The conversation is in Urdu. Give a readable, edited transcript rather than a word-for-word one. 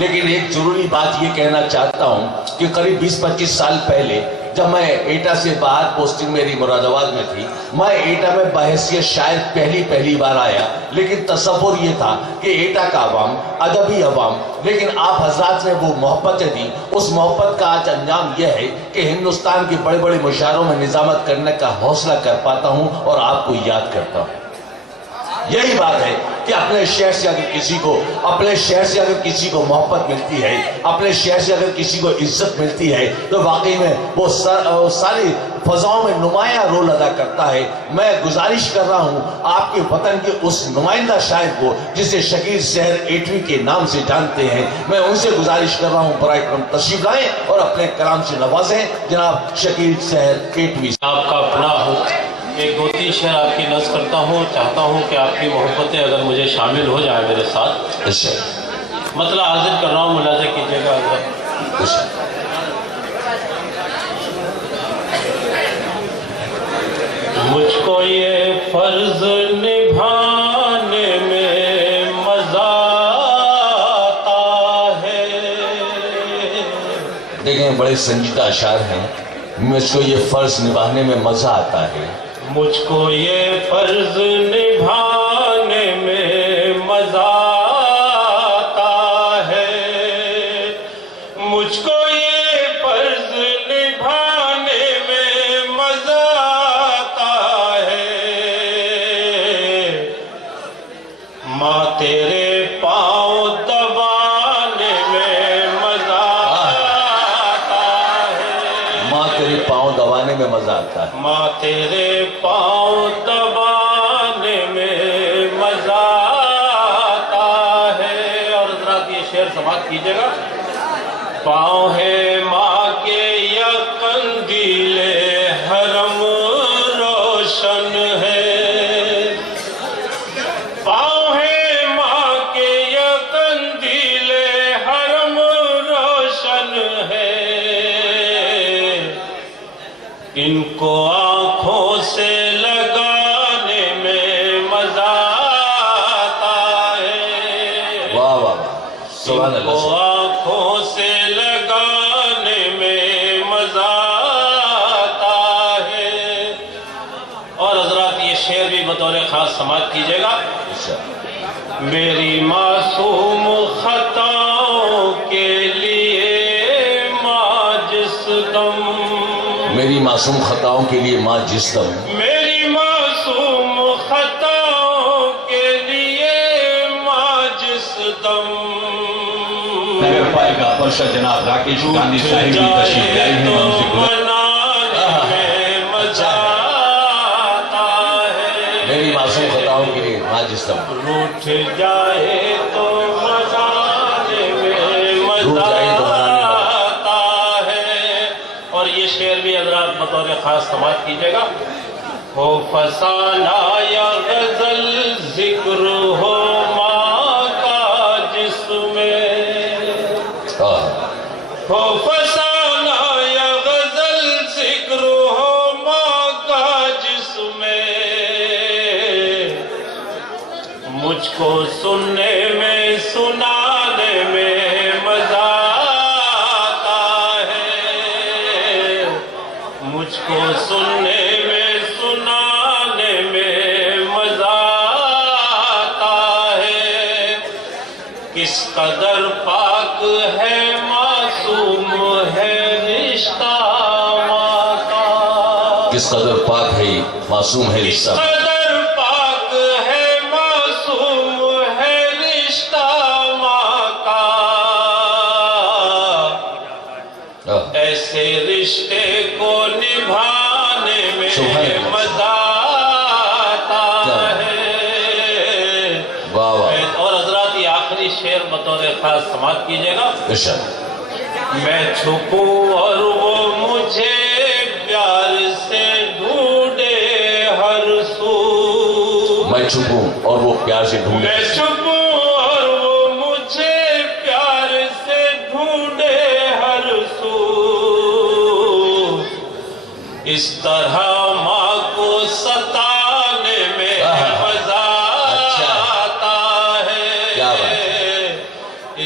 لیکن ایک ضروری بات یہ کہنا چاہتا ہوں کہ قریب 20-25 سال پہلے جب میں ایٹا سے باہر پوسٹنگ میری مراد آباد میں تھی، میں ایٹا میں بحیثیت شاید پہلی بار آیا، لیکن تصور یہ تھا کہ ایٹا کا عوام ادبی عوام، لیکن آپ حضرات نے وہ محبتیں دی، اس محبت کا آج انجام یہ ہے کہ ہندوستان کے بڑے بڑے مشاعروں میں نظامت کرنے کا حوصلہ کر پاتا ہوں اور آپ کو یاد کرتا ہوں۔ یہی بات ہے کہ اپنے شہر سے اگر کسی کو محبت ملتی ہے، اپنے شہر سے اگر کسی کو عزت ملتی ہے، تو واقعی میں وہ ساری فضاؤں میں نمایاں رول ادا کرتا ہے۔ میں گزارش کر رہا ہوں آپ کے وطن کے اس نمائندہ شاعر کو جسے شکیل سحر ایٹوی کے نام سے جانتے ہیں، میں ان سے گزارش کر رہا ہوں برائے کرم تشریف لائیں اور اپنے کلام سے نوازیں جناب شکیل سحر ایٹوی۔ آپ کا اپنا ہو، ایک دو تین شعر آپ کی نظر کرتا ہوں، چاہتا ہوں کہ آپ کی محبتیں اگر مجھے شامل ہو جائے میرے ساتھ۔ مطلب حاضر کر رہا ہوں، ملاحظہ کیجیے گا حضرت۔ مجھ کو یہ فرض نبھانے میں مزہ آتا ہے۔ دیکھیں بڑے سنجیدہ اشعار ہیں۔ مجھ کو یہ فرض نبھانے میں مزہ آتا ہے، مجھ کو یہ فرض نبھانے میں مزہ آتا ہے، مجھ کو یہ فرض نبھانے میں مزہ آتا ہے، ماں تیرے پاؤں دبانے میں مزہ آتا ہے، ماں تیرے پاؤں دبانے میں مزہ آتا ہے، ماں تیرے پاؤں دبانے میں مزہ آتا ہے۔ اور حضرات یہ شعر سماعت کیجیے گا۔ پاؤں ہے ماں کے یا قندیل حرم روشن ہے، پاؤں ہے ماں کے یا قندیل حرم روشن ہے، ان کو آنکھوں سے لگانے میں مزہ آتا ہے، واہ واہ واہ، سبحان ان کو اللہ۔ آنکھوں سے لگانے میں مزہ آتا ہے۔ اور حضرات یہ شعر بھی بطور خاص سماعت کیجیے گا۔ میری معصوم خطاؤں کے لیے ماں جس دم، میری معصوم خطاؤں کے لیے ماں جس دم، میری معصوم خطاؤں کے لیے ماں جس دم، نگر پالکا پرشد جناب راکیش گاندھی صاحب بھی تشریف لائے ہیں، ہم سے منانے میں مزہ آتا ہے، میری معصوم خطاؤں کے لیے ماں جس دم، روٹھ جائے تو منانے میں روٹھ مزہ جائے تو منانے میں۔ آتا ہے۔ اور یہ شعر بھی حضرات بطور خاص سماعت کیجیے گا۔ ہو فسانہ یا غزل ذکر ہو ماں کا جس میں، ہو فسانہ یا غزل ذکر ہو ماں کا جس میں، مجھ کو سننے میں سنانے میں مزہ آتا ہے، مجھ کو سننے میں سنانے میں مزہ آتا ہے، کس قدر پاک ہے معصوم ہے رشتہ ماں کا، کس قدر پاک ہے معصوم ہے کس رشتہ، قدر پاک ہے معصوم ہے رشتہ ماں کا، ایسے رشتے کو نبھانے میں مزہ آتا ہے۔ واہ واہ، اور حضرات یہ آخری شعر بطور خاص سماعت کیجیے گا۔ میں چھپوں اور وہ مجھے پیار سے ڈھونڈے ہر سو، میں چھپوں اور وہ پیار سے ڈھونڈے، میں چھپوں اور وہ مجھے پیار سے ڈھونڈے ہر سو، اس طرح ماں کو ستانے میں مزہ آتا ہے،